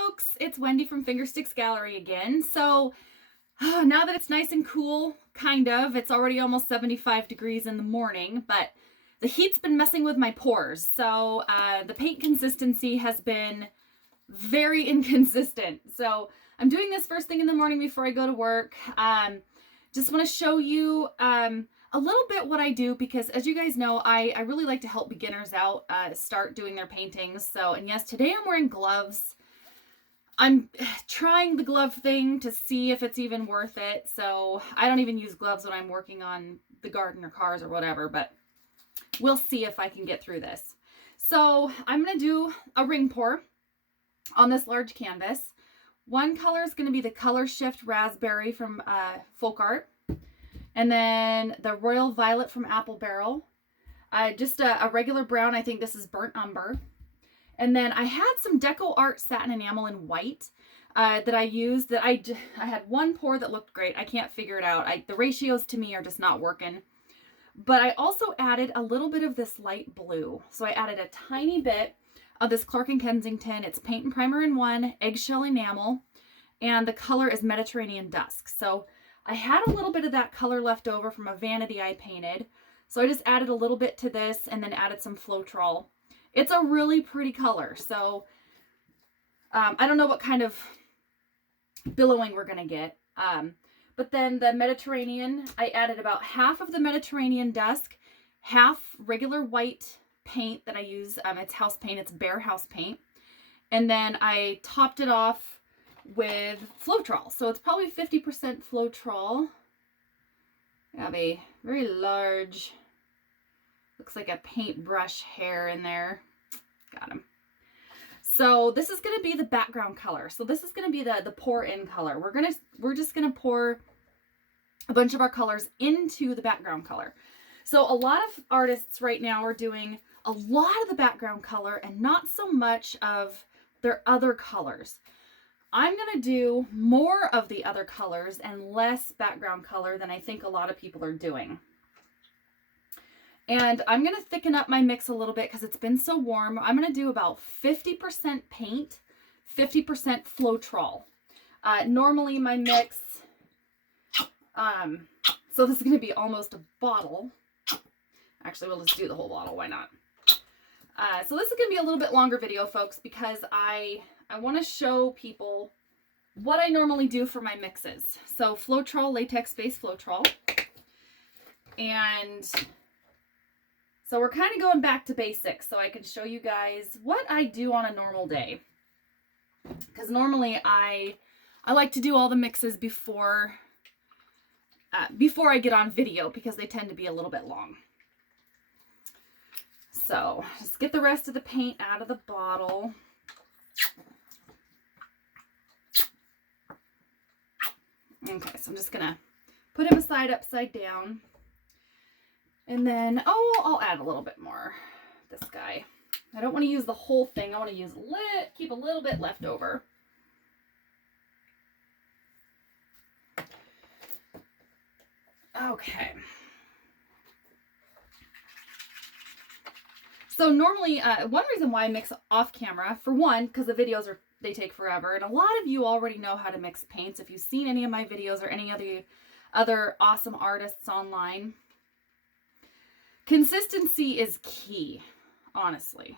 folks, it's Wendy from Fingersticks Gallery again. So now that it's nice and cool, kind of, it's already almost 75 degrees in the morning, but the heat's been messing with my pores. So the paint consistency has been very inconsistent. So I'm doing this first thing in the morning before I go to work. Just want to show you a little bit what I do, because as you guys know, I really like to help beginners out start doing their paintings. So, and yes, today I'm wearing gloves. I'm trying the glove thing to see if it's even worth it. So I don't even use gloves when I'm working on the garden or cars or whatever, but we'll see if I can get through this. So I'm going to do a ring pour on this large canvas. One color is going to be the Color Shift Raspberry from Folk Art. And then the Royal Violet from Apple Barrel. Just a regular brown. I think this is Burnt Umber. And then I had some Deco Art Satin Enamel in white that I used. That I had one pour that looked great. I can't figure it out. The ratios to me are just not working. But I also added a little bit of this light blue. So I added a tiny bit of this Clark & Kensington. It's Paint and Primer in One, Eggshell Enamel. And the color is Mediterranean Dusk. So I had a little bit of that color left over from a vanity I painted. So I just added a little bit to this and then added some Floetrol. It's a really pretty color. So I don't know what kind of billowing we're going to get. But then the Mediterranean, I added about half of the Mediterranean Dusk, half regular white paint that I use. It's house paint. It's Bear House paint. And then I topped it off with Floetrol. So it's probably 50% Floetrol. I have a very large, looks like a paintbrush hair in there. Got him. So this is going to be the background color. So this is going to be the pour in color. We're just going to pour a bunch of our colors into the background color. So a lot of artists right now are doing a lot of the background color and not so much of their other colors. I'm going to do more of the other colors and less background color than I think a lot of people are doing. And I'm going to thicken up my mix a little bit because it's been so warm. I'm going to do about 50% paint, 50% Floetrol. Normally my mix, so this is going to be almost a bottle. Actually, we'll just do the whole bottle. Why not? So this is going to be a little bit longer video, folks, because I want to show people what I normally do for my mixes. So Floetrol, latex-based Floetrol. And so we're kind of going back to basics so I can show you guys what I do on a normal day. Because normally I like to do all the mixes before I get on video because they tend to be a little bit long. So just get the rest of the paint out of the bottle. Okay, so I'm just going to put him aside upside down. And then, I'll add a little bit more. This guy. I don't want to use the whole thing. I want to use keep a little bit left over. Okay. So normally, one reason why I mix off camera, for one, because the videos they take forever, and a lot of you already know how to mix paints if you've seen any of my videos or any other awesome artists online. Consistency is key, honestly.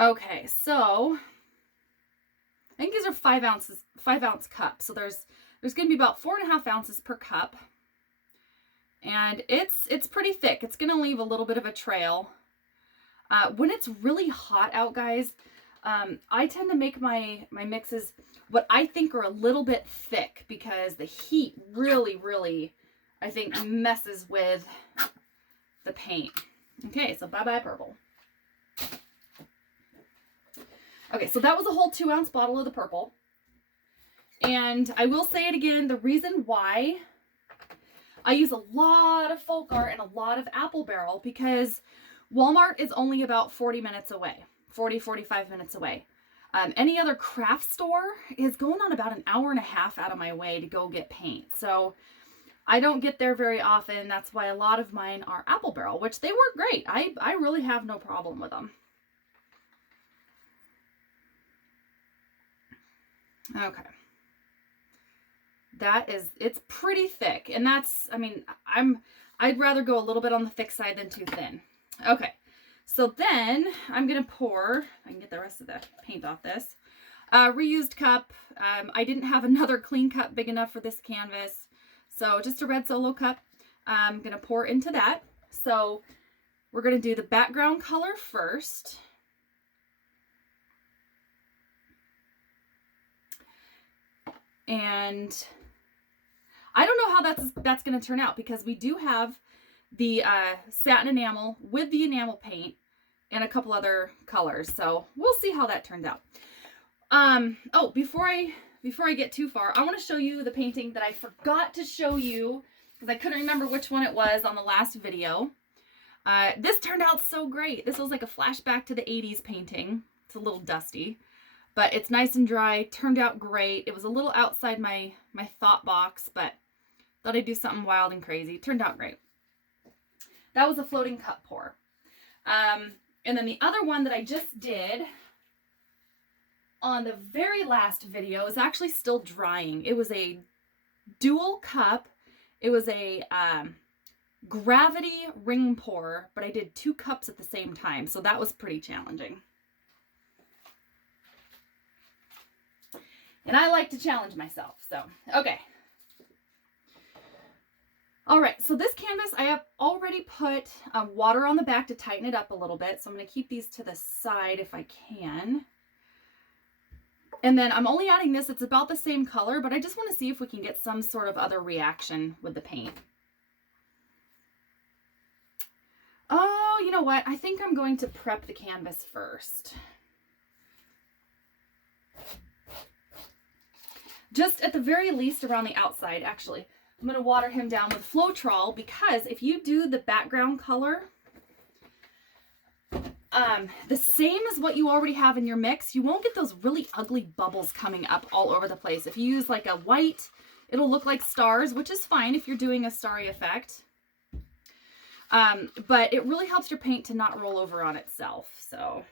Okay, so I think these are 5 ounce cups. So there's going to be about 4.5 ounces per cup. And it's pretty thick. It's going to leave a little bit of a trail. When it's really hot out, guys, I tend to make my mixes what I think are a little bit thick because the heat really, I think, messes with the paint. Okay, so bye-bye purple. Okay, so that was a whole 2-ounce bottle of the purple. And I will say it again, the reason why I use a lot of Folk Art and a lot of Apple Barrel because Walmart is only about 40 minutes away, 45 minutes away. Any other craft store is going on about an hour and a half out of my way to go get paint. So I don't get there very often. That's why a lot of mine are Apple Barrel, which they work great. I really have no problem with them. Okay. It's pretty thick. And that's, I mean, I'd rather go a little bit on the thick side than too thin. Okay. So then I'm going to pour, I can get the rest of the paint off this, reused cup. I didn't have another clean cup big enough for this canvas. So just a red Solo cup. I'm going to pour into that. So we're going to do the background color first. And I don't know how that's going to turn out, because we do have the satin enamel with the enamel paint and a couple other colors. So we'll see how that turns out. Oh, before I get too far, I want to show you the painting that I forgot to show you because I couldn't remember which one it was on the last video. This turned out so great. This was like a flashback to the 80s painting. It's a little dusty, but it's nice and dry. Turned out great. It was a little outside my thought box, but thought I'd do something wild and crazy. Turned out great. That was a floating cup pour. And then the other one that I just did on the very last video is actually still drying. It was a dual cup. It was a gravity ring pour, but I did 2 cups at the same time, so that was pretty challenging. And I like to challenge myself, so okay. All right, so this canvas, I have already put water on the back to tighten it up a little bit. So I'm going to keep these to the side if I can. And then I'm only adding this. It's about the same color, but I just want to see if we can get some sort of other reaction with the paint. Oh, you know what? I think I'm going to prep the canvas first. Just at the very least around the outside, actually. I'm going to water him down with Floetrol, because if you do the background color the same as what you already have in your mix, you won't get those really ugly bubbles coming up all over the place. If you use like a white, it'll look like stars, which is fine if you're doing a starry effect. But it really helps your paint to not roll over on itself. So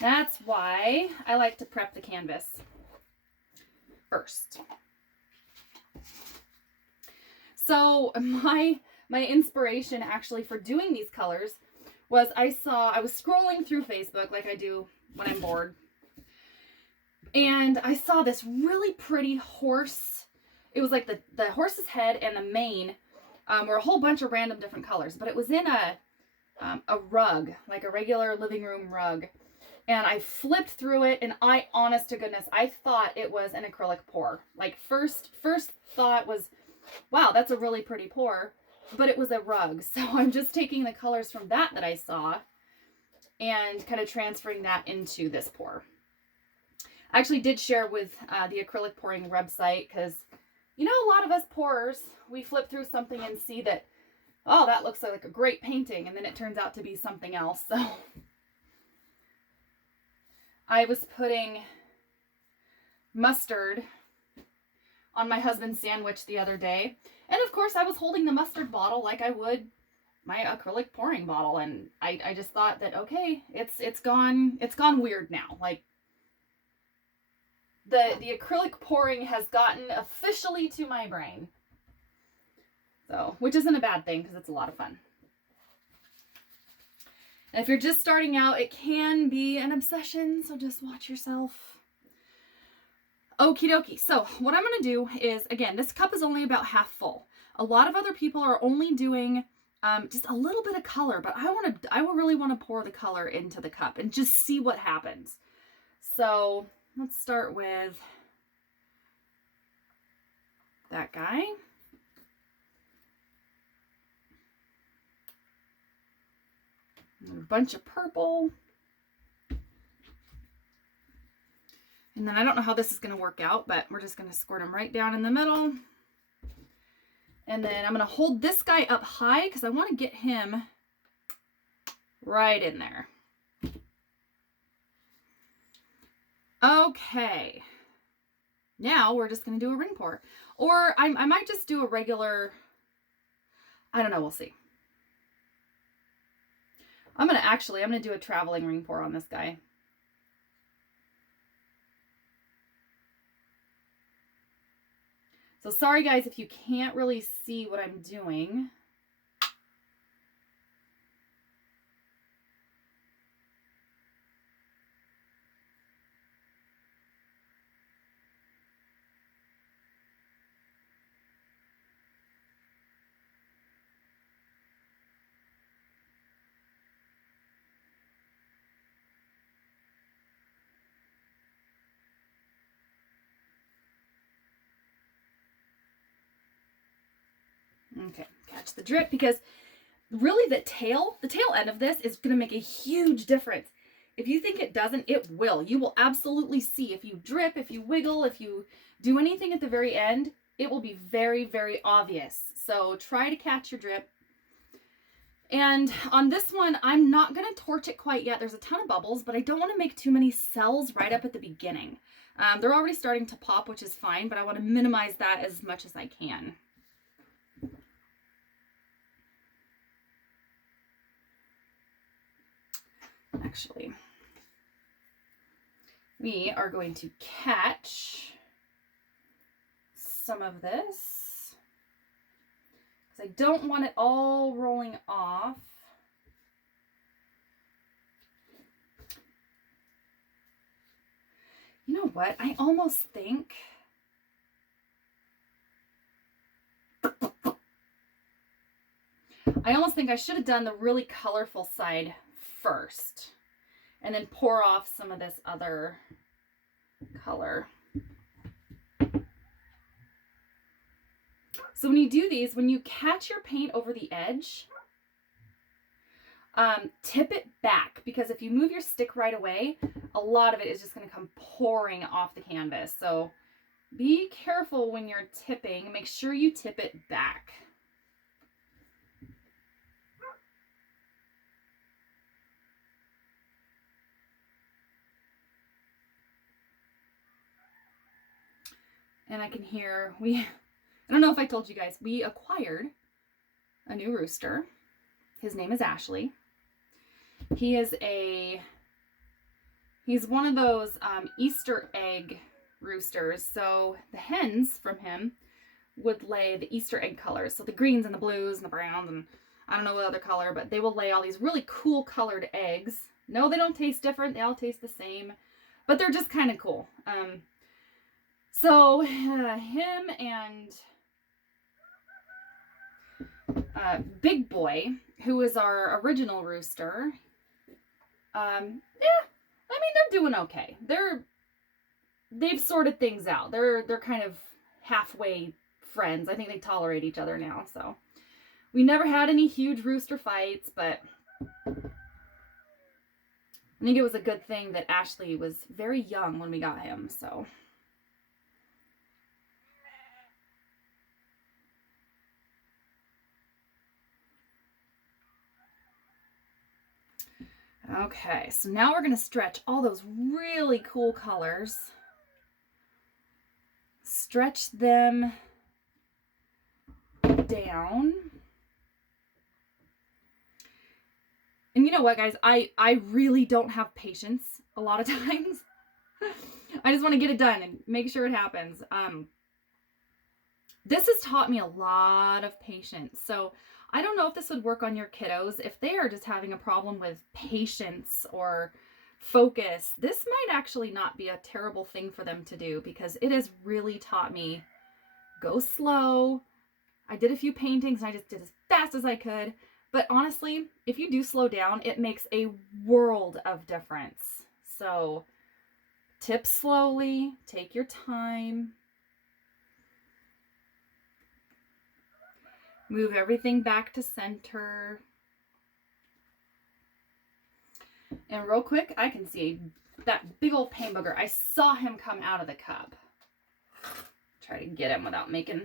that's why I like to prep the canvas first. So my inspiration actually for doing these colors was I was scrolling through Facebook like I do when I'm bored. And I saw this really pretty horse. It was like the horse's head and the mane were a whole bunch of random different colors, but it was in a rug, like a regular living room rug. And I flipped through it, and honest to goodness, I thought it was an acrylic pour. Like first thought was, wow, that's a really pretty pour, but it was a rug. So I'm just taking the colors from that I saw and kind of transferring that into this pour. I actually did share with the acrylic pouring website, because, you know, a lot of us pourers, we flip through something and see that, oh, that looks like a great painting, and then it turns out to be something else. So I was putting mustard on my husband's sandwich the other day. And of course I was holding the mustard bottle like I would my acrylic pouring bottle. And I just thought that, okay, it's gone weird now. Like the acrylic pouring has gotten officially to my brain. So, which isn't a bad thing, because it's a lot of fun. And if you're just starting out, it can be an obsession, so just watch yourself. Okie dokie. So what I'm going to do is, again, this cup is only about half full. A lot of other people are only doing just a little bit of color, but I really want to pour the color into the cup and just see what happens. So let's start with that guy. A bunch of purple. And then I don't know how this is going to work out, but we're just going to squirt them right down in the middle. And then I'm going to hold this guy up high because I want to get him right in there. Okay. Now we're just going to do a ring pour. Or I might just do a regular, I don't know, we'll see. I'm gonna do a traveling ring pour on this guy. So sorry guys if you can't really see what I'm doing. Okay, catch the drip, because really the tail end of this is going to make a huge difference. If you think it doesn't, it will. You will absolutely see if you drip, if you wiggle, if you do anything at the very end, it will be very, very obvious. So try to catch your drip. And on this one, I'm not going to torch it quite yet. There's a ton of bubbles, but I don't want to make too many cells right up at the beginning. They're already starting to pop, which is fine, but I want to minimize that as much as I can. Actually, we are going to catch some of this because I don't want it all rolling off. You know what? I almost think I should have done the really colorful side first and then pour off some of this other color. So when you do these, when you catch your paint over the edge, tip it back, because if you move your stick right away, a lot of it is just going to come pouring off the canvas. So be careful when you're tipping. Make sure you tip it back. And I can hear, I don't know if I told you guys, we acquired a new rooster. His name is Ashley. He's one of those Easter egg roosters. So the hens from him would lay the Easter egg colors. So the greens and the blues and the browns and I don't know what other color, but they will lay all these really cool colored eggs. No, they don't taste different. They all taste the same, but they're just kind of cool. So him and Big Boy, who is our original rooster, yeah, I mean, they're doing okay. They've sorted things out. They're kind of halfway friends. I think they tolerate each other now. So we never had any huge rooster fights, but I think it was a good thing that Ashley was very young when we got him. So okay, so now we're going to stretch all those really cool colors. Stretch them down. And you know what, guys? I really don't have patience a lot of times. I just want to get it done and make sure it happens. This has taught me a lot of patience. So I don't know if this would work on your kiddos. If they are just having a problem with patience or focus, this might actually not be a terrible thing for them to do, because it has really taught me go slow. I did a few paintings and I just did as fast as I could. But honestly, if you do slow down, it makes a world of difference. So tip slowly, take your time. Move everything back to center. And real quick, I can see that big old paint booger. I saw him come out of the cup. Try to get him without making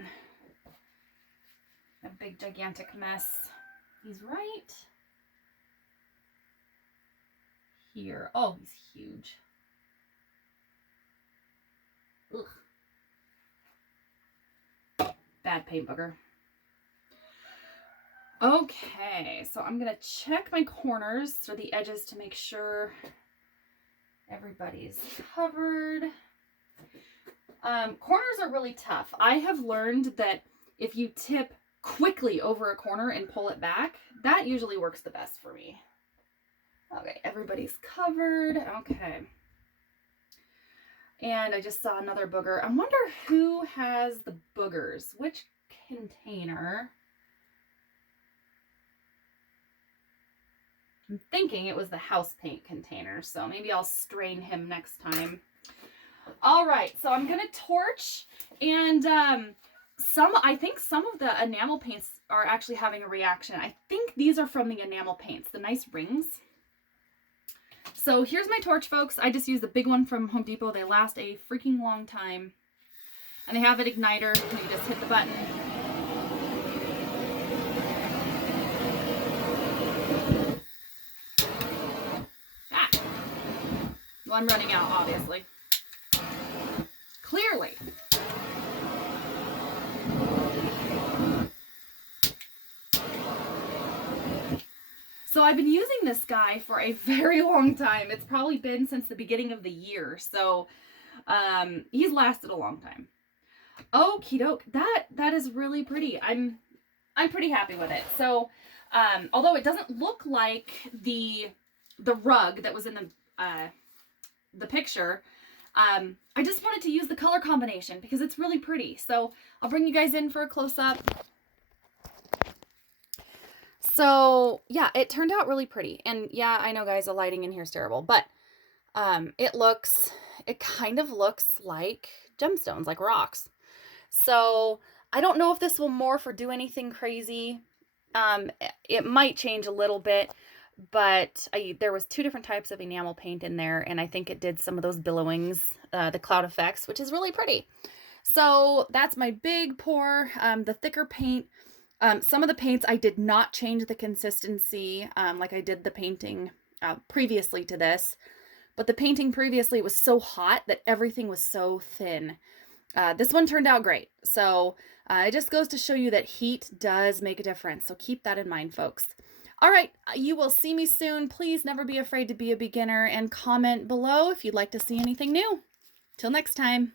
a big gigantic mess. He's right here. Oh, he's huge. Ugh. Bad paint booger. Okay, so I'm gonna check my corners or the edges to make sure everybody's covered. Corners are really tough. I have learned that if you tip quickly over a corner and pull it back, that usually works the best for me. Okay, everybody's covered. Okay. And I just saw another booger. I wonder who has the boogers. Which container? I'm thinking it was the house paint container, so maybe I'll strain him next time. All right, so I'm gonna torch, and I think some of the enamel paints are actually having a reaction. I think these are from the enamel paints, the nice rings. So here's my torch, folks. I just used the big one from Home Depot. They last a freaking long time. And they have an igniter. You just hit the button. Ah! Well, I'm running out, obviously. Clearly. So I've been using this guy for a very long time. It's probably been since the beginning of the year. So he's lasted a long time. Okie doke. That is really pretty. I'm pretty happy with it. So although it doesn't look like the rug that was in the picture, I just wanted to use the color combination because it's really pretty. So I'll bring you guys in for a close-up. So yeah, it turned out really pretty. And yeah, I know guys, the lighting in here is terrible, but it kind of looks like gemstones, like rocks. So I don't know if this will morph or do anything crazy. It might change a little bit, but there was 2 different types of enamel paint in there, and I think it did some of those billowings, the cloud effects, which is really pretty. So that's my big pour, the thicker paint. Some of the paints I did not change the consistency like I did the painting previously to this, but the painting previously was so hot that everything was so thin. This one turned out great. So it just goes to show you that heat does make a difference. So keep that in mind, folks. All right, you will see me soon. Please never be afraid to be a beginner, and comment below if you'd like to see anything new. Till next time.